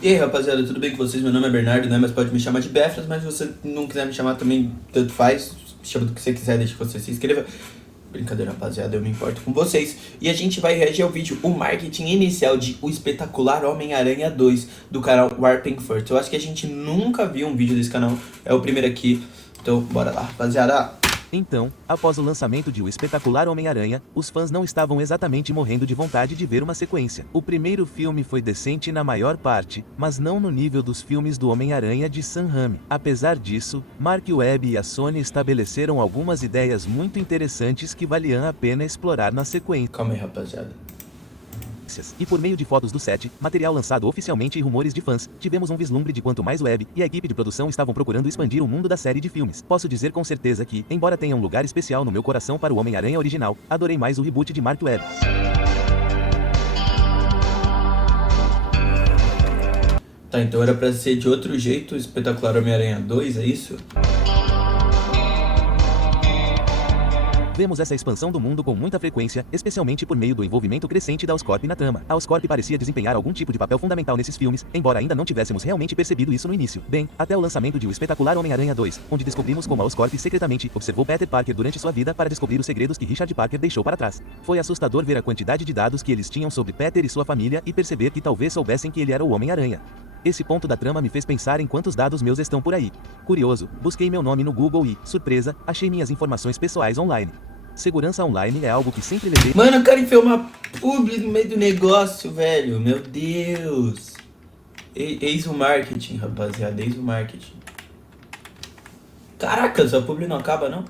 E aí, rapaziada, tudo bem com vocês? Meu nome é Bernardo, né? Mas pode me chamar de Befras, mas se você não quiser me chamar também, tanto faz. Chama do que você quiser, desde que você se inscreva. Brincadeira, rapaziada, eu me importo com vocês. E a gente vai reagir ao vídeo O Marketing Inicial de O Espetacular Homem-Aranha 2, do canal Warping First. Eu acho que a gente nunca viu um vídeo desse canal, é o primeiro aqui. Então, bora lá, rapaziada. Então, após o lançamento de O Espetacular Homem-Aranha, os fãs não estavam exatamente morrendo de vontade de ver uma sequência. O primeiro filme foi decente na maior parte, mas não no nível dos filmes do Homem-Aranha de Sam Raimi. Apesar disso, Mark Webb e a Sony estabeleceram algumas ideias muito interessantes que valiam a pena explorar na sequência. Calma aí, rapaziada. E por meio de fotos do set, material lançado oficialmente e rumores de fãs, tivemos um vislumbre de quanto mais Webb e a equipe de produção estavam procurando expandir o mundo da série de filmes. Posso dizer com certeza que, embora tenha um lugar especial no meu coração para o Homem-Aranha original, adorei mais o reboot de Mark Webb. Tá, então era pra ser de outro jeito, o Espetacular Homem-Aranha 2, é isso? Vemos essa expansão do mundo com muita frequência, especialmente por meio do envolvimento crescente da Oscorp na trama. A Oscorp parecia desempenhar algum tipo de papel fundamental nesses filmes, embora ainda não tivéssemos realmente percebido isso no início. Bem, até o lançamento de O Espetacular Homem-Aranha 2, onde descobrimos como a Oscorp secretamente observou Peter Parker durante sua vida para descobrir os segredos que Richard Parker deixou para trás. Foi assustador ver a quantidade de dados que eles tinham sobre Peter e sua família e perceber que talvez soubessem que ele era o Homem-Aranha. Esse ponto da trama me fez pensar em quantos dados meus estão por aí. Curioso, busquei meu nome no Google e, surpresa, achei minhas informações pessoais online. Segurança online é algo que sempre levei... Mano, o cara enfiou uma publi no meio do negócio, velho. Meu Deus. Eis o marketing, rapaziada. Eis o marketing. Caraca, essa publi não acaba, não?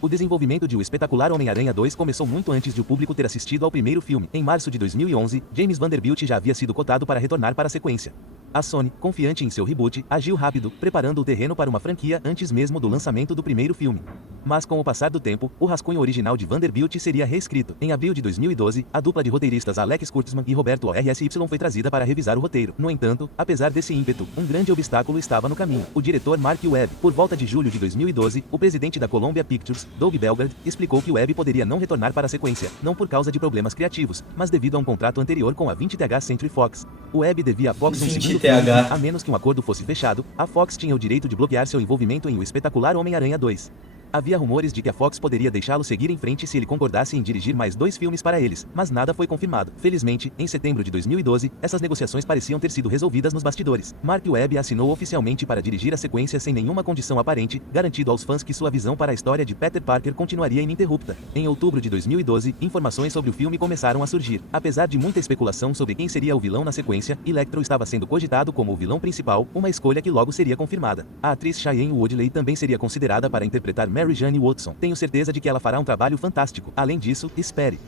O desenvolvimento de O Espetacular Homem-Aranha 2 começou muito antes de o público ter assistido ao primeiro filme. Em março de 2011, James Vanderbilt já havia sido cotado para retornar para a sequência. A Sony, confiante em seu reboot, agiu rápido, preparando o terreno para uma franquia antes mesmo do lançamento do primeiro filme. Mas com o passar do tempo, o rascunho original de Vanderbilt seria reescrito. Em abril de 2012, a dupla de roteiristas Alex Kurtzman e Roberto RSY foi trazida para revisar o roteiro. No entanto, apesar desse ímpeto, um grande obstáculo estava no caminho. O diretor Mark Webb. Por volta de julho de 2012, o presidente da Columbia Pictures, Doug Belgrad, explicou que Webb poderia não retornar para a sequência, não por causa de problemas criativos, mas devido a um contrato anterior com a 20th Century Fox. O Webb devia a Fox um segundo filme, a menos que um acordo fosse fechado, a Fox tinha o direito de bloquear seu envolvimento em O Espetacular Homem-Aranha 2. Havia rumores de que a Fox poderia deixá-lo seguir em frente se ele concordasse em dirigir mais 2 filmes para eles, mas nada foi confirmado. Felizmente, em setembro de 2012, essas negociações pareciam ter sido resolvidas nos bastidores. Mark Webb assinou oficialmente para dirigir a sequência sem nenhuma condição aparente, garantindo aos fãs que sua visão para a história de Peter Parker continuaria ininterrupta. Em outubro de 2012, informações sobre o filme começaram a surgir. Apesar de muita especulação sobre quem seria o vilão na sequência, Electro estava sendo cogitado como o vilão principal, uma escolha que logo seria confirmada. A atriz Shailene Woodley também seria considerada para interpretar Mary Jane Watson. Tenho certeza de que ela fará um trabalho fantástico. Além disso, espere.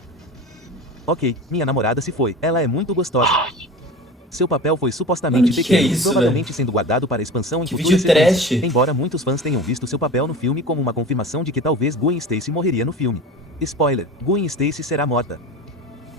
Ok, minha namorada se foi. Ela é muito gostosa. Seu papel foi supostamente pequeno, provavelmente sendo guardado para expansão em futuras sequências, embora muitos fãs tenham visto seu papel no filme como uma confirmação de que talvez Gwen Stacy morreria no filme. Spoiler, Gwen Stacy será morta.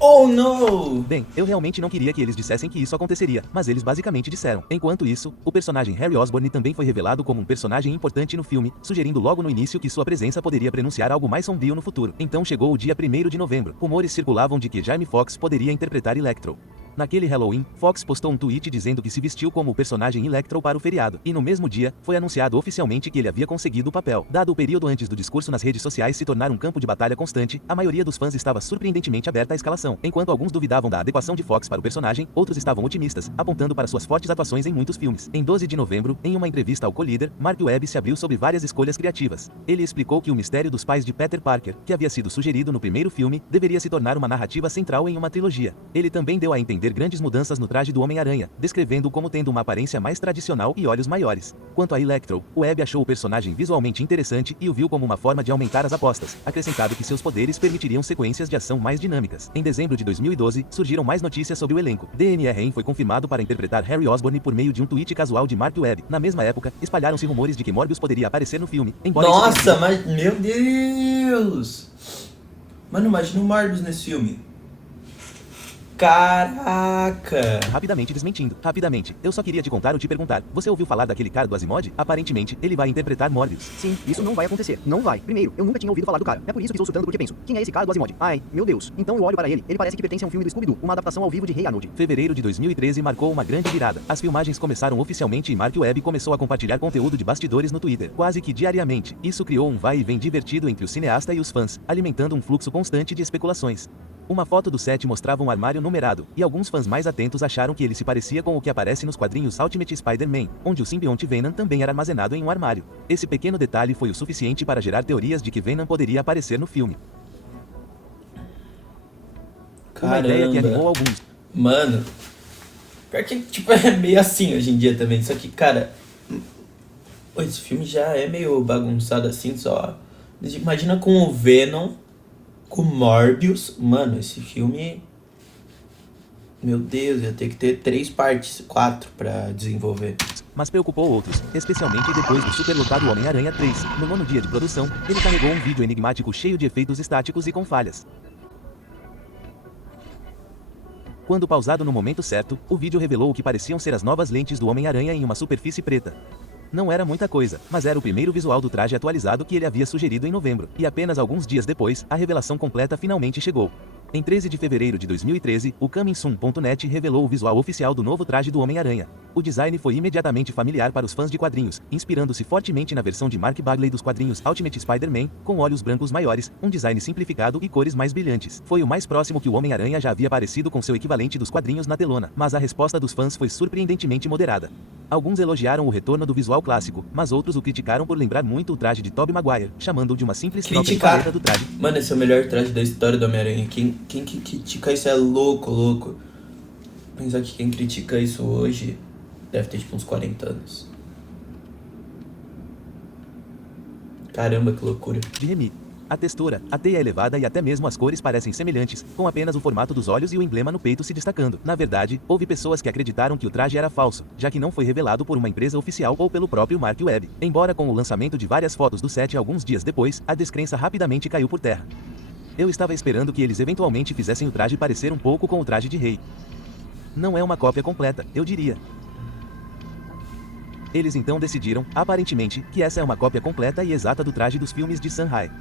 Oh, não! Bem, eu realmente não queria que eles dissessem que isso aconteceria, mas eles basicamente disseram. Enquanto isso, o personagem Harry Osborn também foi revelado como um personagem importante no filme, sugerindo logo no início que sua presença poderia prenunciar algo mais sombrio no futuro. Então chegou o dia 1º de novembro. Rumores circulavam de que Jamie Foxx poderia interpretar Electro. Naquele Halloween, Fox postou um tweet dizendo que se vestiu como o personagem Electro para o feriado, e no mesmo dia, foi anunciado oficialmente que ele havia conseguido o papel. Dado o período antes do discurso nas redes sociais se tornar um campo de batalha constante, a maioria dos fãs estava surpreendentemente aberta à escalação. Enquanto alguns duvidavam da adequação de Fox para o personagem, outros estavam otimistas, apontando para suas fortes atuações em muitos filmes. Em 12 de novembro, em uma entrevista ao Collider, Mark Webb se abriu sobre várias escolhas criativas. Ele explicou que o mistério dos pais de Peter Parker, que havia sido sugerido no primeiro filme, deveria se tornar uma narrativa central em uma trilogia. Ele também deu a entender grandes mudanças no traje do Homem-Aranha, descrevendo-o como tendo uma aparência mais tradicional e olhos maiores. Quanto a Electro, Webb achou o personagem visualmente interessante e o viu como uma forma de aumentar as apostas, acrescentado que seus poderes permitiriam sequências de ação mais dinâmicas. Em dezembro de 2012, surgiram mais notícias sobre o elenco. DNA Rain foi confirmado para interpretar Harry Osborn por meio de um tweet casual de Mark Webb. Na mesma época, espalharam-se rumores de que Morbius poderia aparecer no filme, embora Nossa, mas meu Deus! Mano, imagina o Morbius nesse filme. Caraca! Rapidamente desmentindo. Rapidamente. Eu só queria te contar ou te perguntar. Você ouviu falar daquele cara do Asimov? Aparentemente, ele vai interpretar Morbius. Sim, isso não vai acontecer. Não vai. Primeiro, eu nunca tinha ouvido falar do cara. É por isso que estou chutando porque penso. Quem é esse cara do Asimov? Ai, meu Deus. Então eu olho para ele. Ele parece que pertence a um filme do Scooby-Doo, uma adaptação ao vivo de Hey Arnold. Fevereiro de 2013 marcou uma grande virada. As filmagens começaram oficialmente e Mark Webb começou a compartilhar conteúdo de bastidores no Twitter, quase que diariamente. Isso criou um vai e vem divertido entre o cineasta e os fãs, alimentando um fluxo constante de especulações. Uma foto do set mostrava um armário numerado, e alguns fãs mais atentos acharam que ele se parecia com o que aparece nos quadrinhos Ultimate Spider-Man, onde o simbionte Venom também era armazenado em um armário. Esse pequeno detalhe foi o suficiente para gerar teorias de que Venom poderia aparecer no filme. Uma ideia que animou alguns. Mano, pior que, tipo, é meio assim hoje em dia também. Só que, cara, esse filme já é meio bagunçado assim, só. Imagina com o Venom, com o Morbius. Mano, esse filme. Meu Deus, ia ter que ter 3 partes, 4 pra desenvolver. Mas preocupou outros, especialmente depois do superlotado Homem-Aranha 3. No 9º dia de produção, ele carregou um vídeo enigmático cheio de efeitos estáticos e com falhas. Quando pausado no momento certo, o vídeo revelou o que pareciam ser as novas lentes do Homem-Aranha em uma superfície preta. Não era muita coisa, mas era o primeiro visual do traje atualizado que ele havia sugerido em novembro, e apenas alguns dias depois, a revelação completa finalmente chegou. Em 13 de fevereiro de 2013, o ComingSoon.net revelou o visual oficial do novo traje do Homem-Aranha. O design foi imediatamente familiar para os fãs de quadrinhos, inspirando-se fortemente na versão de Mark Bagley dos quadrinhos Ultimate Spider-Man, com olhos brancos maiores, um design simplificado e cores mais brilhantes. Foi o mais próximo que o Homem-Aranha já havia parecido com seu equivalente dos quadrinhos na telona, mas a resposta dos fãs foi surpreendentemente moderada. Alguns elogiaram o retorno do visual clássico, mas outros o criticaram por lembrar muito o traje de Tobey Maguire, chamando-o de uma simples troca de paleta do traje. Mano, esse é o melhor traje da história do Homem-Aranha. Quem que critica isso é louco. Pensar que quem critica isso hoje deve ter tipo uns 40 anos. Caramba, que loucura. De Remy. A textura, a teia elevada e até mesmo as cores parecem semelhantes, com apenas o formato dos olhos e o emblema no peito se destacando. Na verdade, houve pessoas que acreditaram que o traje era falso, já que não foi revelado por uma empresa oficial ou pelo próprio Mark Webb. Embora com o lançamento de várias fotos do set alguns dias depois, a descrença rapidamente caiu por terra. Eu estava esperando que eles eventualmente fizessem o traje parecer um pouco com o traje de Rei. Não é uma cópia completa, eu diria. Eles então decidiram, aparentemente, que essa é uma cópia completa e exata do traje dos filmes de Sam Raimi.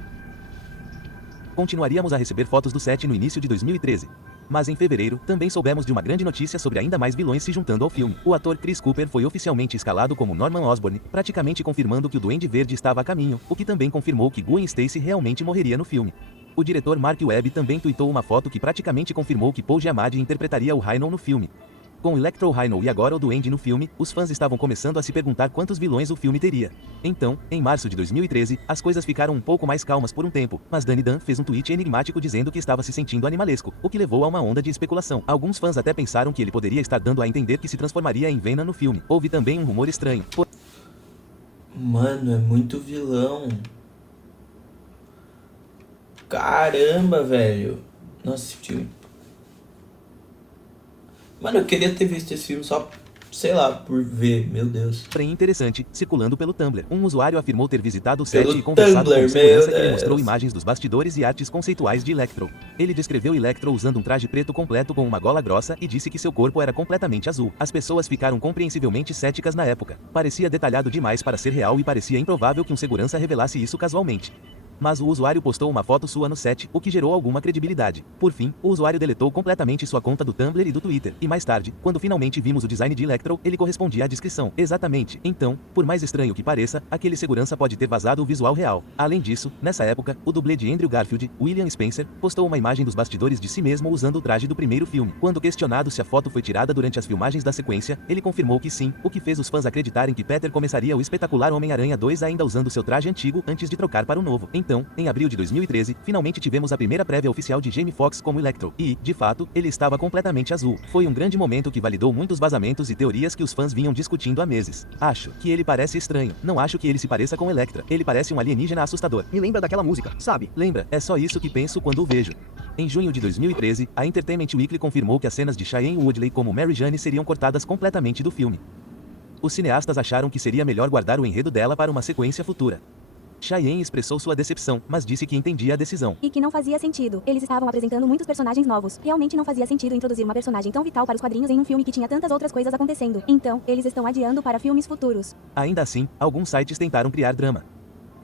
Continuaríamos a receber fotos do set no início de 2013. Mas em fevereiro, também soubemos de uma grande notícia sobre ainda mais vilões se juntando ao filme. O ator Chris Cooper foi oficialmente escalado como Norman Osborn, praticamente confirmando que o Duende Verde estava a caminho, o que também confirmou que Gwen Stacy realmente morreria no filme. O diretor Mark Webb também tweetou uma foto que praticamente confirmou que Paul Giamatti interpretaria o Rhino no filme. Com Electro Rhino e agora o Duende no filme, os fãs estavam começando a se perguntar quantos vilões o filme teria. Então, em março de 2013, as coisas ficaram um pouco mais calmas por um tempo, mas Danny Dan fez um tweet enigmático dizendo que estava se sentindo animalesco, o que levou a uma onda de especulação. Alguns fãs até pensaram que ele poderia estar dando a entender que se transformaria em Venom no filme. Houve também um rumor estranho. Mano, é muito vilão. Caramba, velho. Nossa, esse filme. Mano, eu queria ter visto esse filme só, sei lá, por ver, meu Deus. Porém interessante, circulando pelo Tumblr. Um usuário afirmou ter visitado o set Pelo e conversado Tumblr, com segurança que meu lhe mostrou Deus. imagens dos bastidores e artes conceituais de Electro. Ele descreveu Electro usando um traje preto completo com uma gola grossa e disse que seu corpo era completamente azul. As pessoas ficaram compreensivelmente céticas na época. Parecia detalhado demais para ser real e parecia improvável que um segurança revelasse isso casualmente. Mas o usuário postou uma foto sua no set, o que gerou alguma credibilidade. Por fim, o usuário deletou completamente sua conta do Tumblr e do Twitter. E mais tarde, quando finalmente vimos o design de Electro, ele correspondia à descrição. Exatamente. Então, por mais estranho que pareça, aquele segurança pode ter vazado o visual real. Além disso, nessa época, o dublê de Andrew Garfield, William Spencer, postou uma imagem dos bastidores de si mesmo usando o traje do primeiro filme. Quando questionado se a foto foi tirada durante as filmagens da sequência, ele confirmou que sim, o que fez os fãs acreditarem que Peter começaria o espetacular Homem-Aranha 2 ainda usando seu traje antigo antes de trocar para o novo. Então, em abril de 2013, finalmente tivemos a primeira prévia oficial de Jamie Foxx como Electro, e, de fato, ele estava completamente azul. Foi um grande momento que validou muitos vazamentos e teorias que os fãs vinham discutindo há meses. Acho que ele parece estranho, não acho que ele se pareça com Electra, ele parece um alienígena assustador. Me lembra daquela música, sabe? Lembra, é só isso que penso quando o vejo. Em junho de 2013, a Entertainment Weekly confirmou que as cenas de Shailene Woodley como Mary Jane seriam cortadas completamente do filme. Os cineastas acharam que seria melhor guardar o enredo dela para uma sequência futura. Cheyenne expressou sua decepção, mas disse que entendia a decisão. E que não fazia sentido. Eles estavam apresentando muitos personagens novos. Realmente não fazia sentido introduzir uma personagem tão vital para os quadrinhos em um filme que tinha tantas outras coisas acontecendo. Então, eles estão adiando para filmes futuros. Ainda assim, alguns sites tentaram criar drama.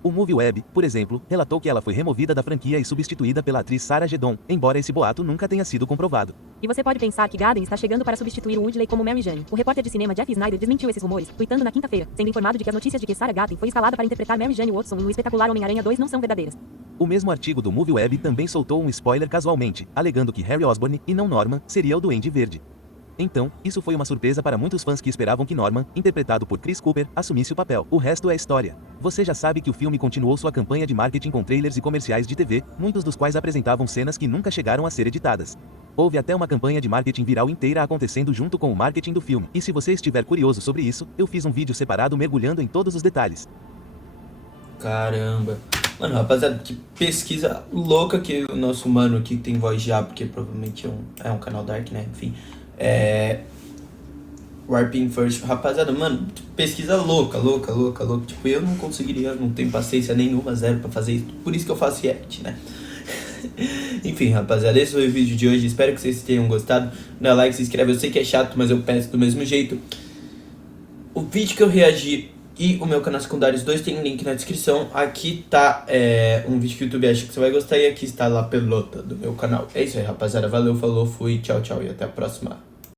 O MovieWeb, por exemplo, relatou que ela foi removida da franquia e substituída pela atriz Sarah Gedon, embora esse boato nunca tenha sido comprovado. E você pode pensar que Gaden está chegando para substituir o Woodley como Mary Jane. O repórter de cinema Jeff Snyder desmentiu esses rumores, tweetando na quinta-feira, sendo informado de que as notícias de que Sarah Gaden foi escalada para interpretar Mary Jane Watson no espetacular Homem-Aranha 2 não são verdadeiras. O mesmo artigo do MovieWeb também soltou um spoiler casualmente, alegando que Harry Osborn, e não Norman, seria o Duende Verde. Então, isso foi uma surpresa para muitos fãs que esperavam que Norman, interpretado por Chris Cooper, assumisse o papel. O resto é história. Você já sabe que o filme continuou sua campanha de marketing com trailers e comerciais de TV, muitos dos quais apresentavam cenas que nunca chegaram a ser editadas. Houve até uma campanha de marketing viral inteira acontecendo junto com o marketing do filme. E se você estiver curioso sobre isso, eu fiz um vídeo separado mergulhando em todos os detalhes. Caramba. Mano, rapaziada, que pesquisa louca que o nosso mano aqui tem voz já, porque provavelmente é um canal dark, né? Enfim. Warping First. Rapaziada, mano, pesquisa louca. Tipo, eu não conseguiria, não tenho paciência nenhuma, zero pra fazer isso. Por isso que eu faço react, né? Enfim, rapaziada, esse foi o vídeo de hoje. Espero que vocês tenham gostado. Dá like, se inscreve. Eu sei que é chato, mas eu peço do mesmo jeito. O vídeo que eu reagi e o meu canal secundário, os dois tem link na descrição. Aqui tá um vídeo que o YouTube acha que você vai gostar. E aqui está a pelota do meu canal. É isso aí, rapaziada. Valeu, falou, fui, tchau, tchau. E até a próxima.